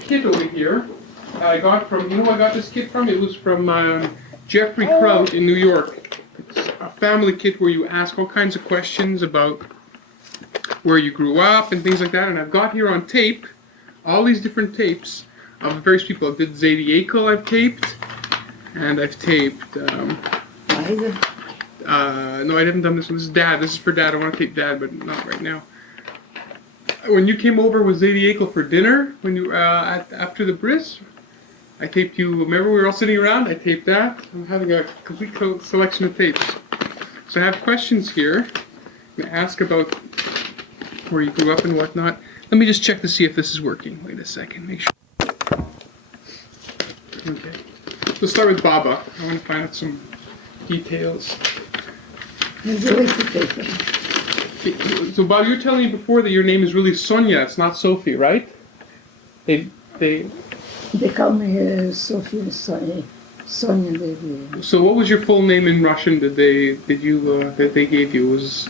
kit over here. I got from, you know where I got this kit from? It was from Jeffrey Kraut in New York. It's a family kit where you ask all kinds of questions about where you grew up and things like that. And I've got here on tape all these different tapes of various people. I did Zadie April I've taped, and I've taped. No, I haven't done this one. This is Dad. This is for Dad. I want to tape Dad, but not right now. When you came over with Zadie April for dinner, when you after the bris, I taped you. Remember we were all sitting around? I taped that. I'm having a complete selection of tapes. So I have questions here. I'm going to ask about where you grew up and whatnot. Let me just check to see if this is working. Wait a second. Make sure. Okay. Let's start with Baba. I want to find out some details. So Bob, you were telling me before that your name is really Sonia. It's not Sophie, right? They call me Sophie and Sonia. So what was your full name in Russian that they gave you? Was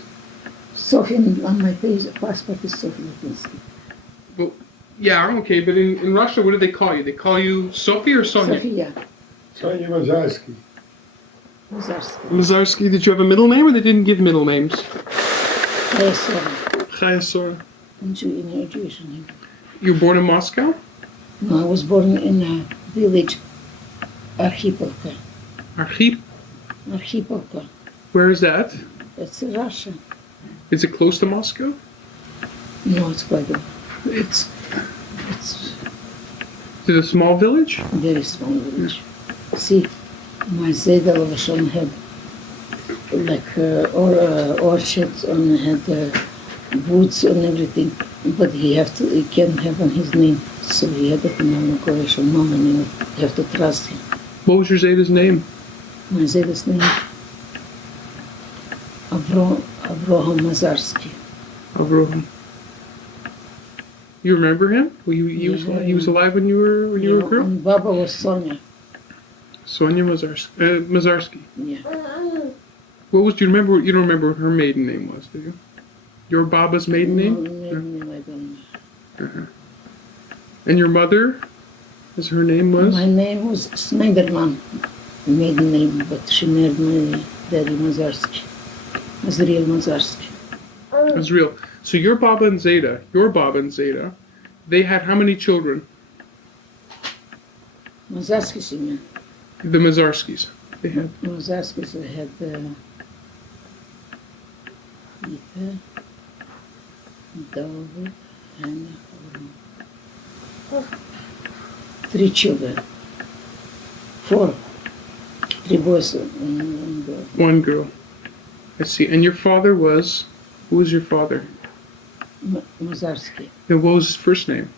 Sophie on my passport is Sophie Letinsky. Well, yeah, okay, but in Russia, what do they call you? They call you Sophie or Sonia? Sophie, yeah. Sonia Mazarsky. Mazarsky. Did you have a middle name, or they didn't give middle names? Chayasora. In Jewish name. You were born in Moscow? No, I was born in a village, Archipolka. Archipolka. Where is that? It's in Russia. Is it close to Moscow? No, it's quite a... Is it a small village? Very small village. See, my Zeda Lavashon had like orchards and had woods and everything, but he can't have on his name, so he had it in a correction mom, and you have to trust him. What was your Zeda's name? My Zeda's name? Avraham Mazarsky. Avraham. You remember him? He was alive when you were a girl? And Baba was Sonia. Sonia Mazarsky. Yeah. Do you remember? You don't remember what her maiden name was, do you? Your Baba's maiden name? No, maiden name I don't know. And your mother? Her name was? My name was Snyderman, maiden name, but she married my daddy Mazarsky. Azriel Mazarsky. Azriel. So your Baba and Zeta, they had how many children? Mazarskis, you mean? The Mazarskis. They had. Mazarskis had Ita, David, and 3 children. 4. 3 boys and 1 girl. 1 girl. I see. And your father was? Who was your father? Mazarsky. And what was his first name?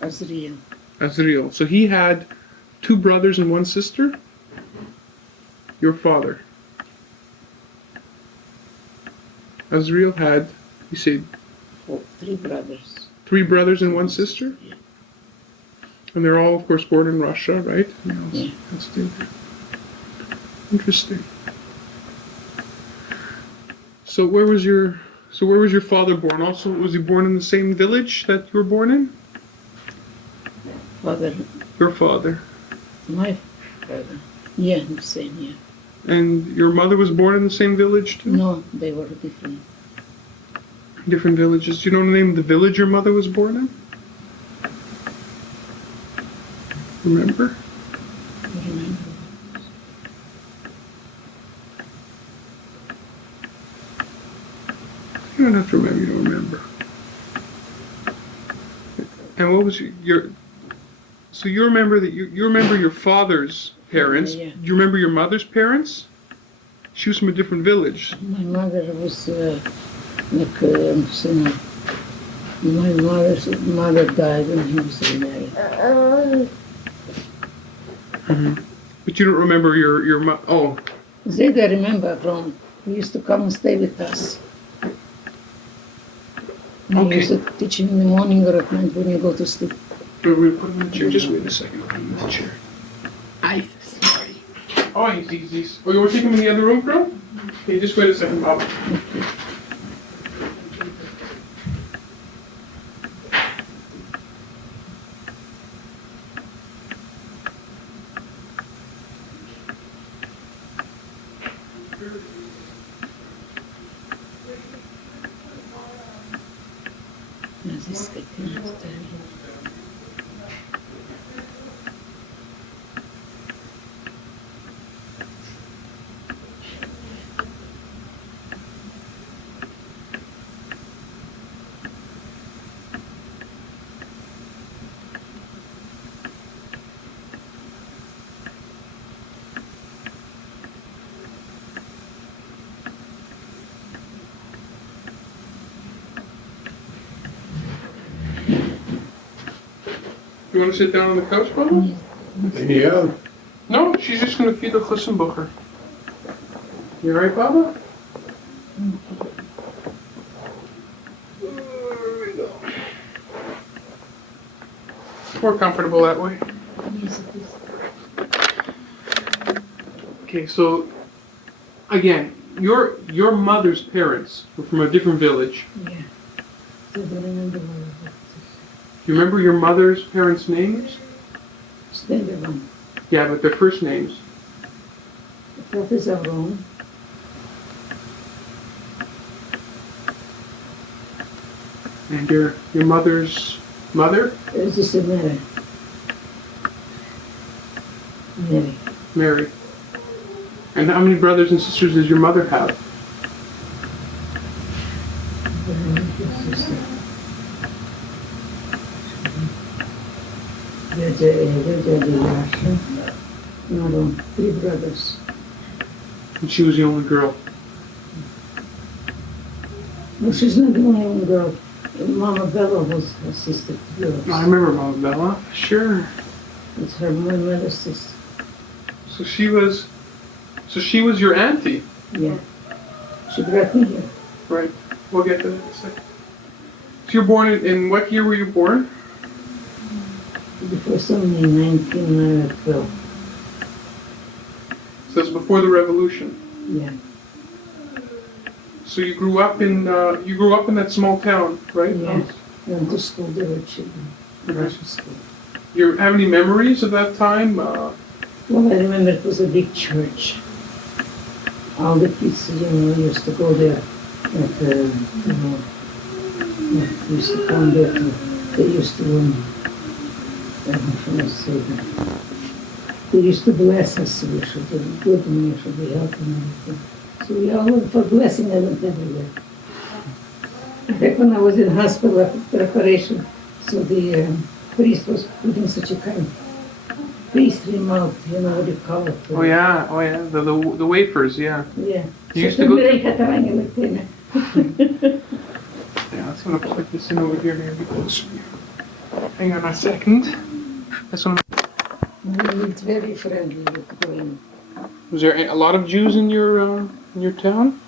Azriel. Azriel. So he had 2 brothers and 1 sister? Your father. Azriel had, you said? 3 brothers. 3 brothers and 1 sister? Yeah. And they're all, of course, born in Russia, right? Yeah. That's interesting. So where was your father born? Also, was he born in the same village that you were born in? Father. Your father. My father. Yeah, the same, yeah. And your mother was born in the same village too? No, they were different. Different villages. Do you know the name of the village your mother was born in? Remember? I remember. You don't have to remember, you don't remember. And what was so you remember that you remember your father's parents. Yeah. Do you remember your mother's parents? She was from a different village. My mother was my mother's mother died when he was remarried. Mm-hmm. But you don't remember your mom. Oh. Zeda, I remember from, he used to come and stay with us. And Okay. He used to teach him in the morning or at night when you go to sleep. We'll put him in the chair. Just wait a second. I'll put him in the chair. Sorry. Oh, he's. Oh, you want to take him in the other room, bro? Okay, just wait a second, Bob. You want to sit down on the couch, Baba? Yeah. No, she's just going to feed the Riesenbacher. You alright, Baba? More comfortable that way. Okay, so again, your mother's parents were from a different village. Yeah. I don't remember what it You remember your mother's parents' names? was. Stenderman. Yeah, but their first names. Dat is Avron. And your mother's mother? Het is een Mary. Mary. Mary. And how many brothers and sisters does your mother have? No, 3 brothers. And she was the only girl. No, she's not the only one girl. Mama Bella was her sister to yours. I remember Mama Bella. Sure. It's her mother's sister. So she was your auntie. Yeah. She brought me here. Right. We'll get to that in a second. So you're born in what year were you born? Before something in 1912. So that's before the revolution. Yeah. So you grew up in that small town, right? Yeah. Went to school there with children. Russian school. You have any memories of that time? Well, I remember it was a big church. All the kids, used to go there. Used to come there. They used to they used to bless us. We should do good and we should be healthy and everything. So we all went for blessing. I went everywhere. Back when I was in hospital after preparation, so the priest was putting such a kind of pastry mouth, what do you call it? Oh yeah, the wafers, yeah. Yeah. You used to go. Yeah, I'm gonna plug this in over here. Maybe closer. Hang on a second. This one. It's very friendly with going. Was there a lot of Jews in your town?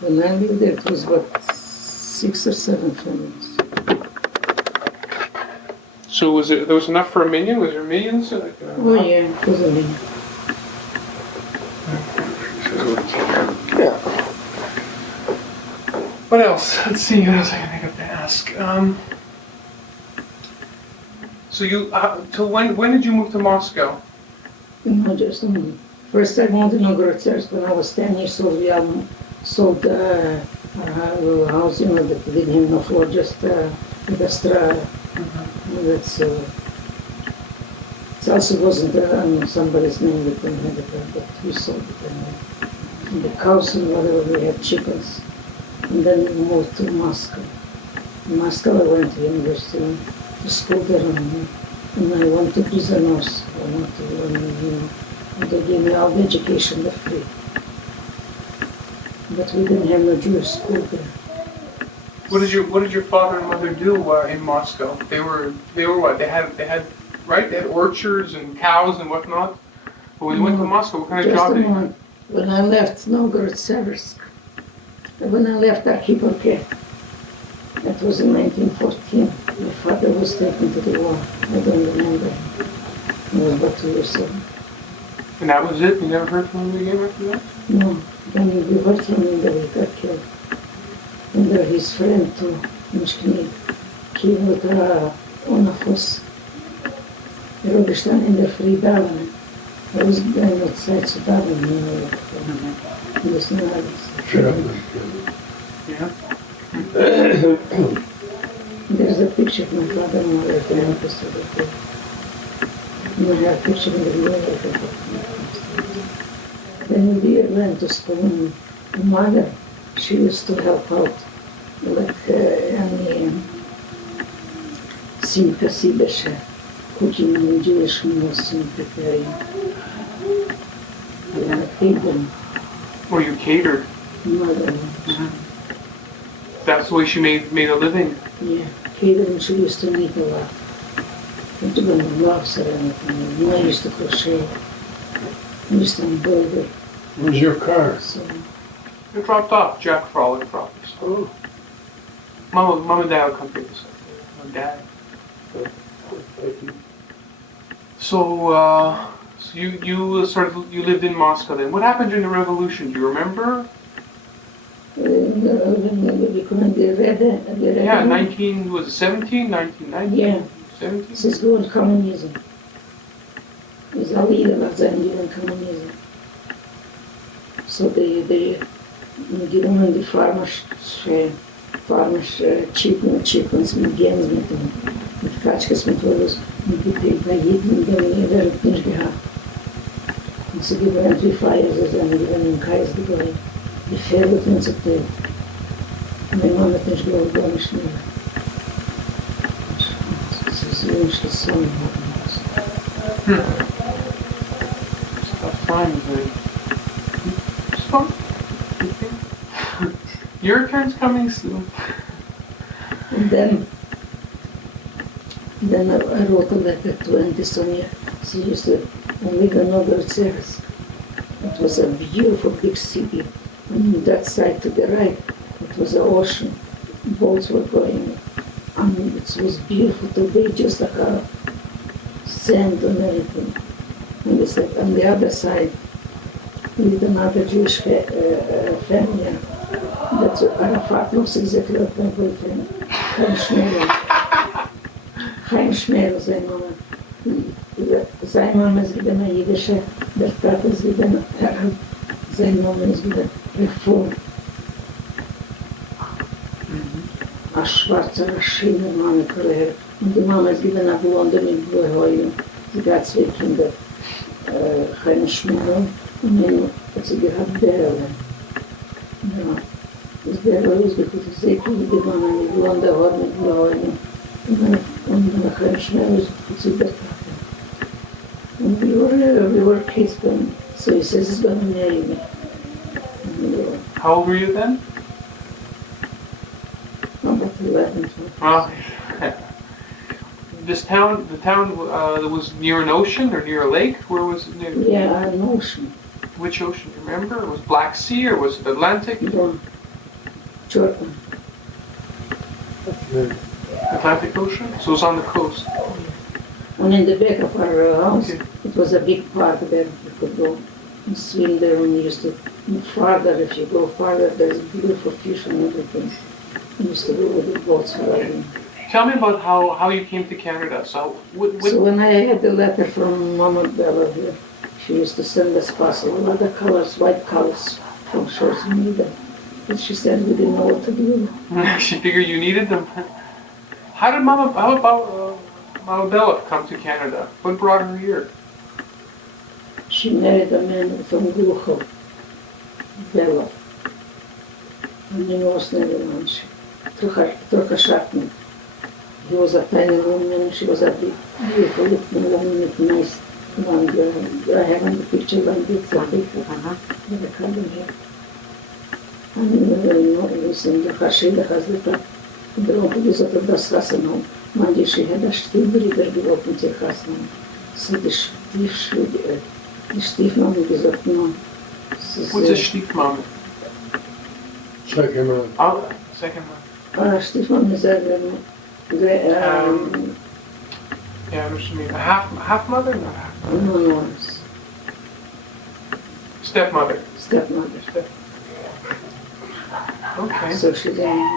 When I lived there, it was about 6 or 7 families. So there was enough for a million? Was there millions? Oh yeah, it was a million. Yeah. What else? Let's see. What else I have to ask? So you till when did you move to Moscow? No, just a minute. First I moved to Novgorod when I was 10 years old. We sold our house, that we didn't have no floor, just with a straw. That's it also wasn't on somebody's name that didn't have it, but we sold it anyway. And the cows and whatever, we had chickens. And then we moved to Moscow. In Moscow I went to university, to school there, and I went to prisoners. I went to learn, and they gave me all the education for free. But we didn't have no Jewish school there. What did your father and mother do in Moscow? They were what? They had right? They had orchards and cows and whatnot. But when you went to Moscow, what kind of job did you? When I left Novgorod-Seversk, when I left Archipelke, that was in 1914. My father was taken to the war. I don't remember. I was about 2 years old. And that was it? You never heard from him again after that? No, then we heard from him that he got killed. And his friend too, Mishkini, came with on a horse. They were standing there for Davin. I was going outside to Davin, in the scenarios. Yeah. There's a picture of my father and mother at the office of the day. And I have a picture in the real life. When we went to school, my mother, she used to help out, like any Simka Sibesha, cooking in Jewish meals and preparing. I paid them. Or you catered. Mother, That's the way she made a living. yeah, catering, she used to make a lot. And to go to gloves or anything. And I used to crochet. I used to embroider. Where's your car? So, It dropped off. Jack Frolic dropped us. Oh, Mom and Dad will come pick us up. My dad. thank you. So you lived in Moscow then. What happened during the revolution? Do you remember? when we became the red, Yeah, 19 was it 17, 1990? Yeah. 17. This is going communism. It's a leader of them given communism. So they given the farmers chickens, Gens mit Katschkes, mit alles, mit bei jedem, der nicht gehabt. Und sie geben die Feier, sie sind given im Kreis geworden. Die Pferde sind zu tun. Meine Mama hat nicht geglaubt, gar nicht mehr. Das ist so nicht gesungen. Tough times, man. It's fun. Your turn's coming soon. And then I wrote a letter to Auntie Sonia. She used to live in another service. It was a beautiful big city. And on that side to the right, it was the ocean. Boats were going. And it was beautiful today, just like a sand and everything. And it's like on the other side, with another Jewish family. That's Arafat looks exactly like my boyfriend, Chaim Shmerel. Chaim Shmerel, sein Name. Sein Name ist given a Yiddish, der Tat ist given Arab. Sein Name ist given Reform. A schwarzer, a schöner Mann, Korea. Und die Mama ist given a blonde mit blue Haaren. Sie hat zwei Kinder, Chaim Shmerel. Und dann hat sie gehabt Berle. Ja. Das wäre alles, because ich sehe, die waren mit blonde Haare, mit blauen. Und dann nach einem Schnell zu der Karte. Und we were kids then, so he says he's gonna marry me. How old were you then? About 11. Well, the town that was near an ocean or near a lake? Where was it near? Yeah, an ocean. Which ocean? Do you remember? It was Black Sea or was it Atlantic? Jordan. Atlantic Ocean? So it was on the coast. And in the back of our house, Okay. it was a big park there. You could go and swim there, and you used to move farther. If you go farther, there's beautiful fish and everything. We used to go with the boats riding. Tell me about how you came to Canada. So, So when I had the letter from Mama Bella here, she used to send us parcel with other colors, white colors, from shorts and needle. But she said we didn't know what to do. she figured you needed them. How about Mama Bella come to Canada? What brought her here? She married a man from Glucho, Bella. And he was never one. Trocha Shatner. He was a tiny woman, she was a big, beautiful looking woman with nice long hair. I have the picture one big, so big, with a carbon hair. And listen, the Hashida has the top. The open is at the Hassanum. Monday she had a stiefbruder geworfen zu Hassanum. So the stiefmom gesagt, no. What's a stiefmom? Second one. Oh, second one. Stiefmom is a Yeah, I know what you mean. A half mother? Not half. no, Stepmother. stepmother. Okay. So she didn't.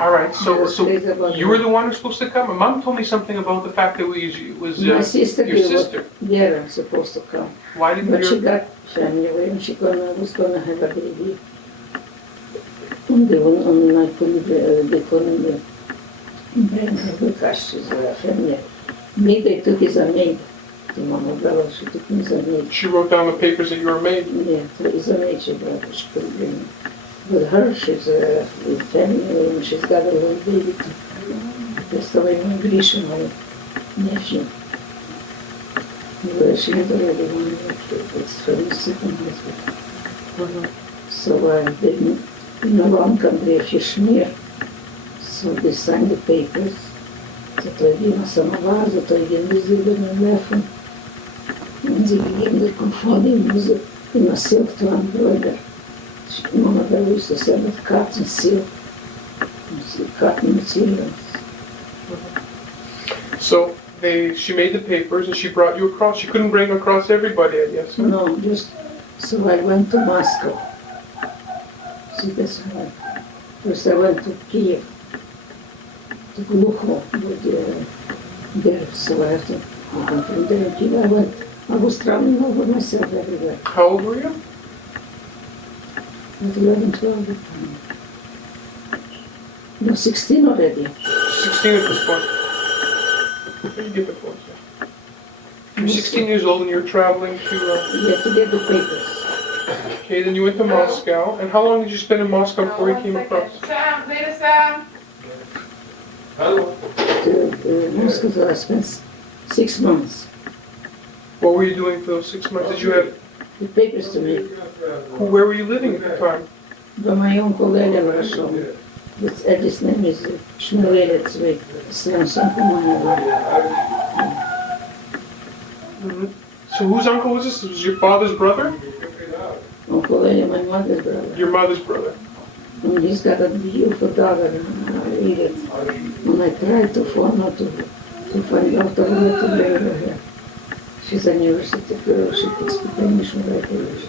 All right. So later about you were the one who's supposed to come. And Mom told me something about the fact that it was My sister, your sister. Vera, supposed to come. Why didn't But she you? got family and she was gonna have a baby. And they couldn't bring her with us. She's a family. Me, they took as a maid. To Mama Bella, she took me as a maid. She wrote down the papers that you were made. Yeah, as a maid she brought her. She couldn't bring me. With her, she's a family, and she's got a little baby too. That's the way my Grisha, my nephew. Well, she had already one nephew. It's from the second husband. So they in a long country, if you smear. So they signed the papers. Zato един самовар, зато един визибен на лефен. Und sie begeben von vorne in diese, in a silk to embroider. Mama Bella used to sell with cotton silk. Cotton materials. So she made the papers and she brought you across. She couldn't bring across everybody, I guess. Huh? No, just, so I went to Moscow. See, that's why. First I went to Kiev, to Glucho, there, so I have to, I went from there to Kiev. I was traveling over myself everywhere. How old were you? At 11, 12 at the time. No, 16 already. 16 at this point. Where you get the phones? You're 16 years old and you're traveling to... You have to get the papers. Okay, then you went to Moscow. And how long did you spend in Moscow before you came across? To Moscow, so I spent 6 months. What were you doing for those 6 months? Did you have... The papers to me. Where were you living at the time? By my uncle Lelia Varashov. His name is Shmulelets, something like that. So whose uncle was this? Was your father's brother? Uncle Lelia, my mother's brother. Your mother's brother. And he's got a beautiful daughter, and I read it. And I tried to phone her to find out where to bring her here. She's a university girl, she can speak English and write English.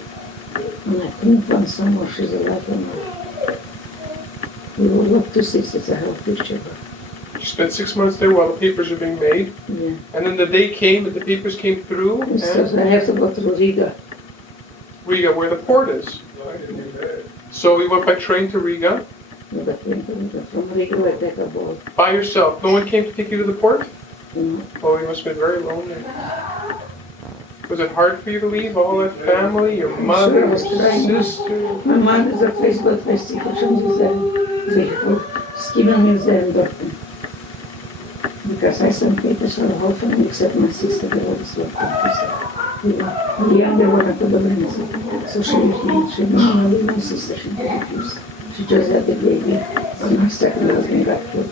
And I couldn't find somewhere she's alive or not. We will look to see if it's a health picture. You spent 6 months there while the papers were being made. Yeah. And then the day came that the papers came through. And so I have to go to Riga. Riga, where the port is. So we went by train to Riga. With a plane to Riga. From Riga I take a boat. By yourself. No one came to take you to the port? No. Oh, you must have been very lonely. Was it hard for you to leave all that family, your mother, your sister? My mother's a Facebook festival, Skiven Museum, because I sent papers for the whole family except my sister, they always worked on. The younger one, I could have been. So she didn't want to leave my sister, she refused. She just had the baby, and my second husband got killed.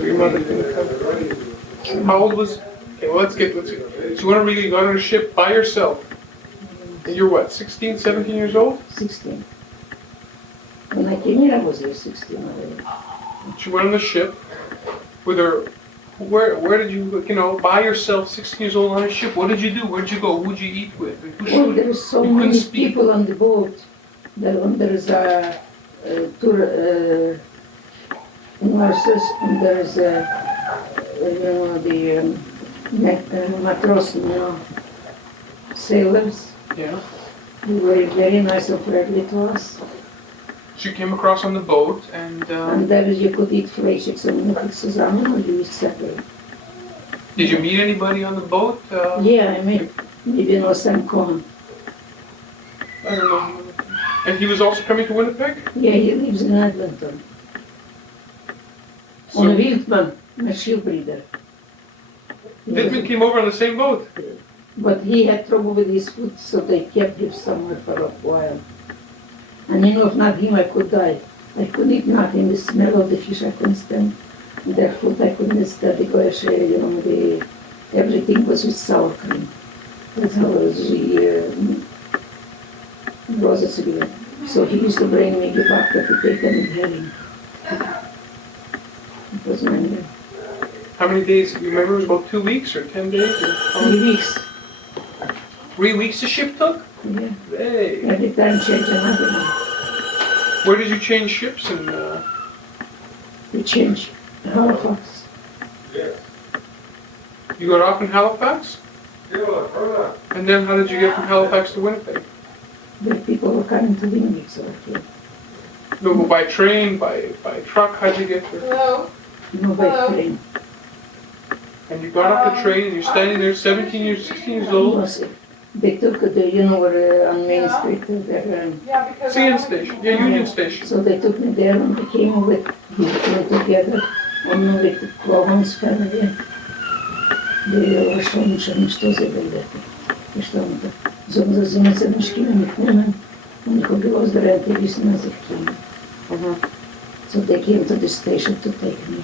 Your mother didn't come. How old was... Okay, well, let's get... So you went to Riga, you got on a ship by yourself. And you're what, 16, 17 years old? 16. When I came here, I was here 16 already. She went on the ship with her... Where did you, by yourself, 16 years old on a ship? What did you do? Where did you go? Who did you eat with? Well, there are so many people on the boat. There is a tour nurses, and there is the matros, sailors. Yeah. They were very nice and friendly to us. She came across on the boat and... And there you could eat vleesjes and nothing zusammen, or you eat separate. Did you meet anybody on the boat? Yeah, I met maybe Sam Cohen. I don't know. And he was also coming to Winnipeg? Yeah, he lives in Edmonton. So On a Wildman, a sheep breeder. Wittman came over on the same boat? But he had trouble with his foot, so they kept him somewhere for a while. And if not him, I could die. I couldn't eat nothing. The smell of the fish I couldn't stand. Their food I couldn't stand because, everything was with sour cream. That's how it was really. So he used to bring me the bucket to take them in herring. It was my name. How many days? You remember it was about 2 weeks or 10 days? Or 3 weeks. 3 weeks the ship took? Yeah. Hey. Every time change another one. Where did you change ships? And We change Halifax. you got off in Halifax? And then how did you get from Halifax to Winnipeg? The people were coming to Winnipeg, so I came. No, by train, by truck, how'd you get there? Hello? No by Hello? train. And you got off the train and you're standing there 17 years, 16 years old? Was- They took the, you know, where on Main Yeah. Street, there, Yeah, because. CN station, yeah, Union Station. so they took me there and we came with, we went together, он with Клован's family. Да вошел, что забыли. И что он так. Зон занимается мешками, никнемен. У них убилось the rent, they used to came. So they came to the station to take me.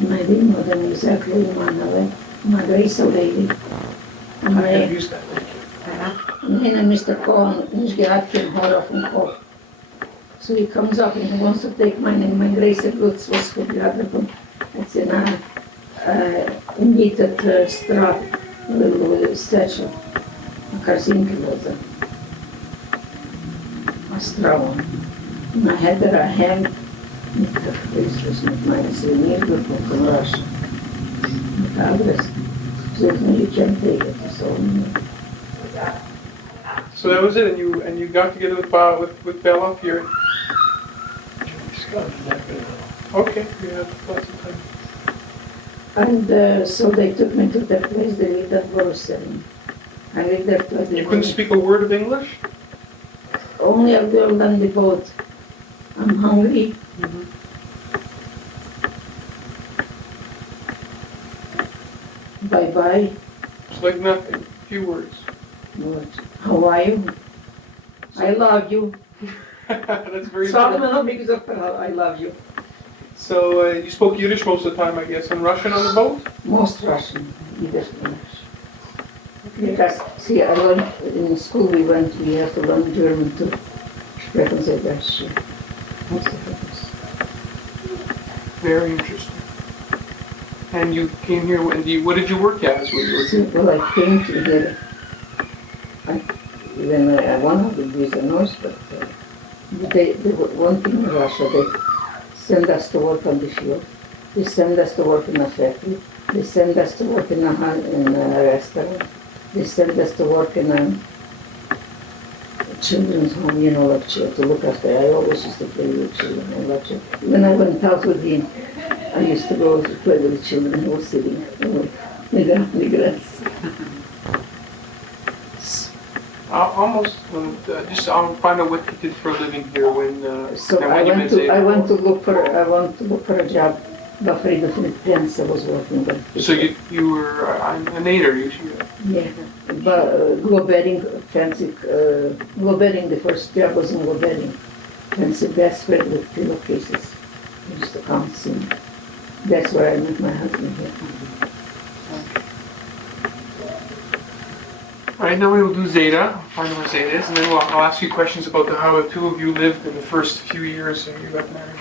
And I didn't know them exactly in my race lady. And I used that. name Mr. Cohen, he's got him horror from Cohen. So he comes up and he wants to take my name, my grace and goods was for the other one. It's in a knitted strap, little statue. A картинка was a straw. And I had a hand, this was not mine, it's a new book from Russia. The address. So you can take it, so. So that was it, and you got together with Bella up here. Okay, we had lots of time. And so they took me to that place, they lived at Borussia. I lived there 20 You couldn't speak a word of English? Only a girl on the boat. I'm hungry. Bye-bye. It's like nothing, few words. What? How are you? I love you. That's very Sorry, true. no, because of I love you. So you spoke Yiddish most of the time, I guess, and Russian on the boat? Most Russian, Yiddish English. Because, see, I learned, in school we have to learn German too. Sprechen Sie das? Most of it is. Very interesting. And you came here, what did you work as when you were See, here? well, I came to here. When I wanted to be a nurse, but one thing in Russia, they send us to work on the field. They send us to work in a factory. They send us to work in a restaurant. They send us to work in a children's home, you know, like to look after. I always used to play with children. I love children. When I went out with him, I used to go to play with the children who were sitting migrants. I'll find out what you did for a living here when. So and I when you went met to April. look for a job. Buffalo different plants I was working with. So you were a nader, Yeah, but glow bedding, fancy glow bedding. The first job was in glow bedding, fancy bedspread with pillowcases. I used to come and see me. That's where I met my husband here. All right, now we will do Zeta, find out where Zeta is, and then I'll ask you questions about how the two of you lived in the first few years you got married.